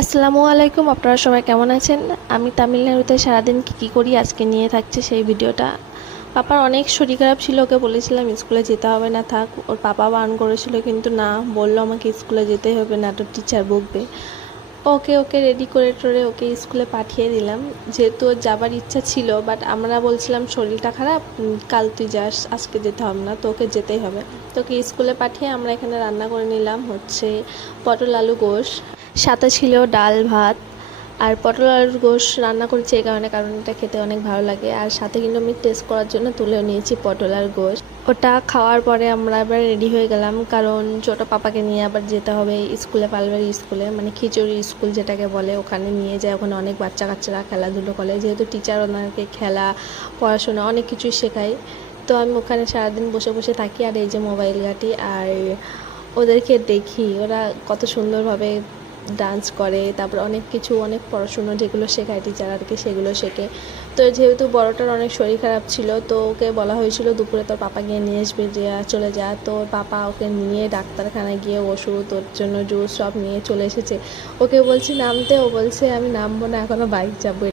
আসসালামু আলাইকুম, আপনারা সবাই কেমন আছেন? আমি তামিলনাড়ুতে সারাদিন কী করি আজকে নিয়ে থাকছে সেই ভিডিওটা। পাপার অনেক শরীর খারাপ ছিল, ওকে বলেছিলাম স্কুলে যেতে হবে না, থাক। ওর পাপা বারণ করেছিল কিন্তু না, বললো আমাকে স্কুলে যেতে হবে না তো টিচার বকবে। ওকে ওকে রেডি করে টোরে ওকে স্কুলে পাঠিয়ে দিলাম, যেহেতু ওর যাবার ইচ্ছা ছিল, বাট আমরা বলছিলাম শরীরটা খারাপ, কাল তুই যাস, আজকে যেতে হবে না, তো ওকে যেতেই হবে। তোকে স্কুলে পাঠিয়ে আমরা এখানে রান্না করে নিলাম হচ্ছে পটল আলু গোশ, সাথে ছিল ডাল ভাত। আর পটল আলুর গোশ রান্না করেছি এই কারণ এটা খেতে অনেক ভালো লাগে। আর সাথে কিন্তু আমি টেস্ট করার জন্য তুলেও নিয়েছি পটল আর গোশ। ওটা খাওয়ার পরে আমরা আবার রেডি হয়ে গেলাম, কারণ ছোটো পাপাকে নিয়ে আবার যেতে হবে স্কুলে, পালবাড়ি স্কুলে, মানে খিচুড়ি স্কুল যেটাকে বলে, ওখানে নিয়ে যায়। ওখানে অনেক বাচ্চা কাচ্চারা খেলাধুলো করে, যেহেতু টিচার ওনাকে খেলা, পড়াশোনা অনেক কিছুই শেখায়। তো আমি ওখানে সারাদিন বসে বসে থাকি আর এই যে মোবাইল ঘাঁটি আর ওদেরকে দেখি ওরা কত সুন্দরভাবে ডান্স করে, তারপর অনেক কিছু, অনেক পড়াশুনো যেগুলো শেখায় টিচার আর কি, সেগুলো শেখে। তো যেহেতু বড়টার অনেক শরীর খারাপ ছিল, তো ওকে বলা হয়েছিল দুপুরে তোর পাপা গিয়ে নিয়ে আসবে, যে চলে যা। তো ওর পাপা ওকে নিয়ে ডাক্তারখানায় গিয়ে ওষুধ, ওর জন্য জুস সব নিয়ে চলে এসেছে। ওকে বলছি নামতে, ও বলছে আমি নামবো না, এখনও বাইক যাবো,